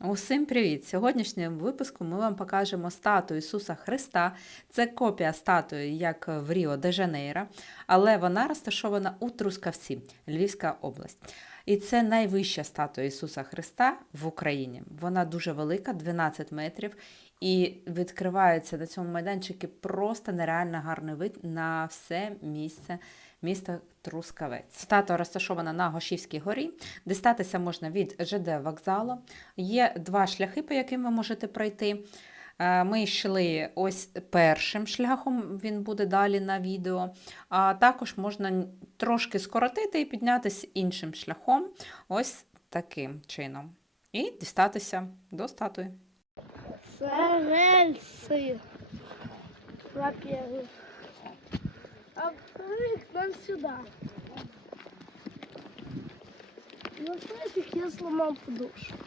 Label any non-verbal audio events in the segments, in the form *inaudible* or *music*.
Усім привіт! В сьогоднішньому випуску ми вам покажемо статую Ісуса Христа. Це копія статуї, як в Ріо де Жанейро, але вона розташована у Трускавці, Львівська область. І це найвища статуя Ісуса Христа в Україні. Вона дуже велика, 12 метрів, і відкривається на цьому майданчику просто нереально гарний вид на все місце міста Трускавець. Статуя розташована на Гошівській горі. Дістатися можна від ЖД вокзалу. Є два шляхи, по яким ви можете пройти. Е, Ми йшли ось першим шляхом, він буде далі на відео. А також можна трошки скоротити і піднятися іншим шляхом, ось таким чином. І дістатися до статуї Це рельсы, во-первых. А во-вторых, нам сюда. И во-вторых, я сломал подушку.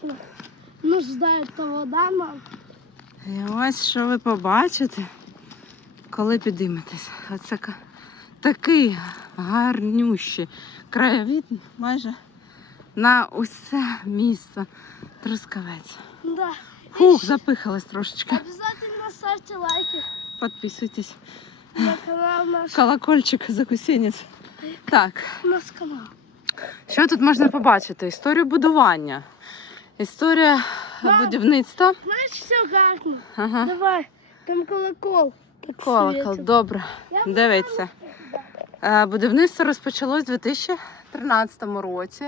Точно. Нуждается вода нам. І ось що ви побачите, коли підійметесь. Оце такий гарнющий краєвид майже на усе місто Трускавець. Да. Фух, запихалась трошечки. Обязательно ставьте лайки Підписуйтесь. на канал наш. Колокольчик, закусінець. Так, Наш канал. що тут можна побачити? Історію будування. Історія Мам. будівництва. Знаешь, все гарно. Ага. Давай, там колокол. Колокол, добре. Я Дивіться. Е, Будівництво розпочалось у 2013 році.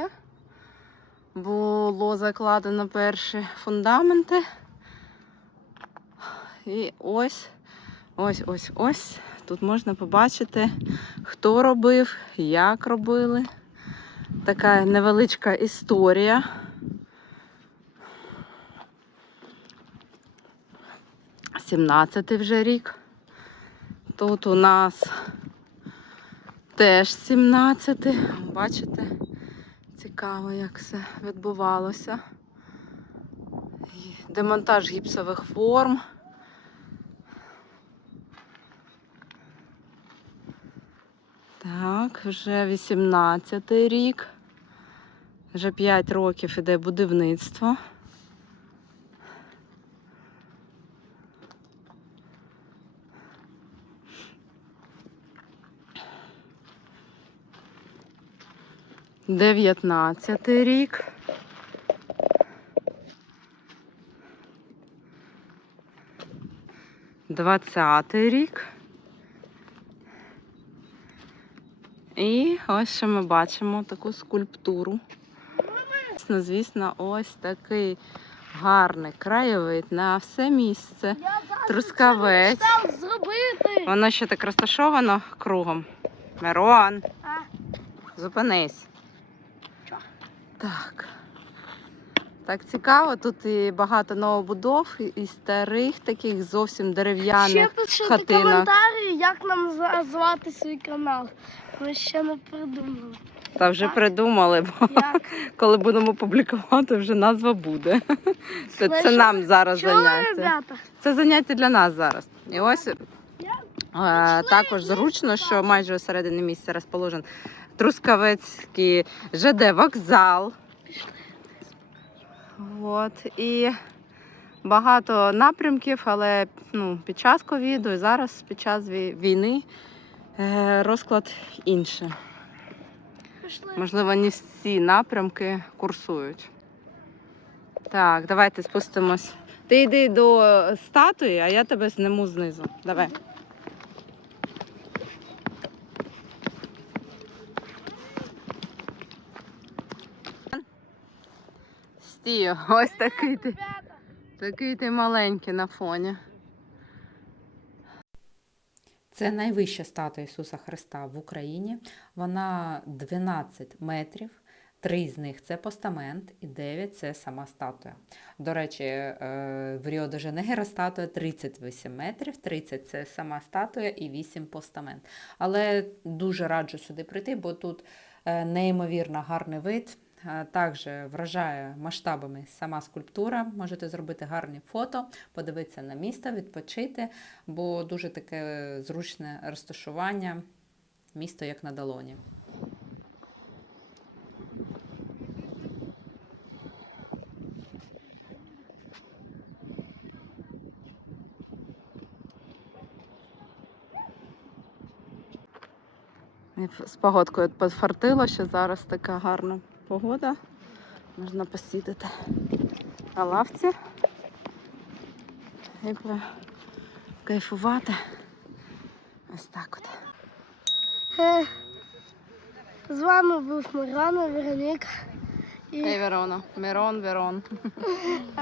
Було закладено перші фундаменти. І ось, ось, ось, ось. Тут можна побачити, хто робив, як робили. Така невеличка історія. Сімнадцятий вже рік. Тут у нас теж 17. Бачите, цікаво, як все відбувалося. Демонтаж гіпсових форм. Так, вже 18 рік. Вже 5 років іде будівництво. Дев'ятнадцятий рік. Двадцятий рік. І ось що ми бачимо таку скульптуру. Звісно, звісно, ось такий гарний краєвид на все місце. Трускавець. Воно ще так розташовано кругом. Мирон, зупинись. Так. Так цікаво, тут і багато новобудов, і- старих таких зовсім Ще дерев'яних. пишіть хатинах. коментарі, як нам за- звати свій канал. Ми ще не придумали. Та вже Так. придумали, бо Як? *laughs* коли будемо публікувати, вже назва буде. Це, це нам зараз Чого, заняття. ребята? Це заняття для нас зараз. І ось також зручно, що майже всередині місця розположен Трускавецький ЖД вокзал. От, і багато напрямків, але ну, під час ковіду і зараз під час війни е, розклад інший. Можливо, не всі напрямки курсують. Так, давайте спустимось. Ти йди до статуї, а я тебе сниму знизу. Давай. Стію, *laughs* ось такий ти, такий ти маленький на фоні. Це найвища статуя Ісуса Христа в Україні. Вона 12 метрів. Три з них це постамент, і дев'ять це сама статуя. До речі, е, в Ріо де Жанейро статуя 38 метрів, 30 це сама статуя і 8 постамент. Але дуже раджу сюди прийти, бо тут е, неймовірно гарний вид. Е, Також вражає масштабами сама скульптура. Можете зробити гарні фото, подивитися на місто, відпочити, бо дуже таке зручне розташування, місто як на долоні. З погодкою підфартило, що зараз така гарна погода. Можна посідати на лавці і кайфувати. Ось так от. Е, З вами був Мирона, Вероніка. І Ей, Верона. Мирон, Верон. *laughs*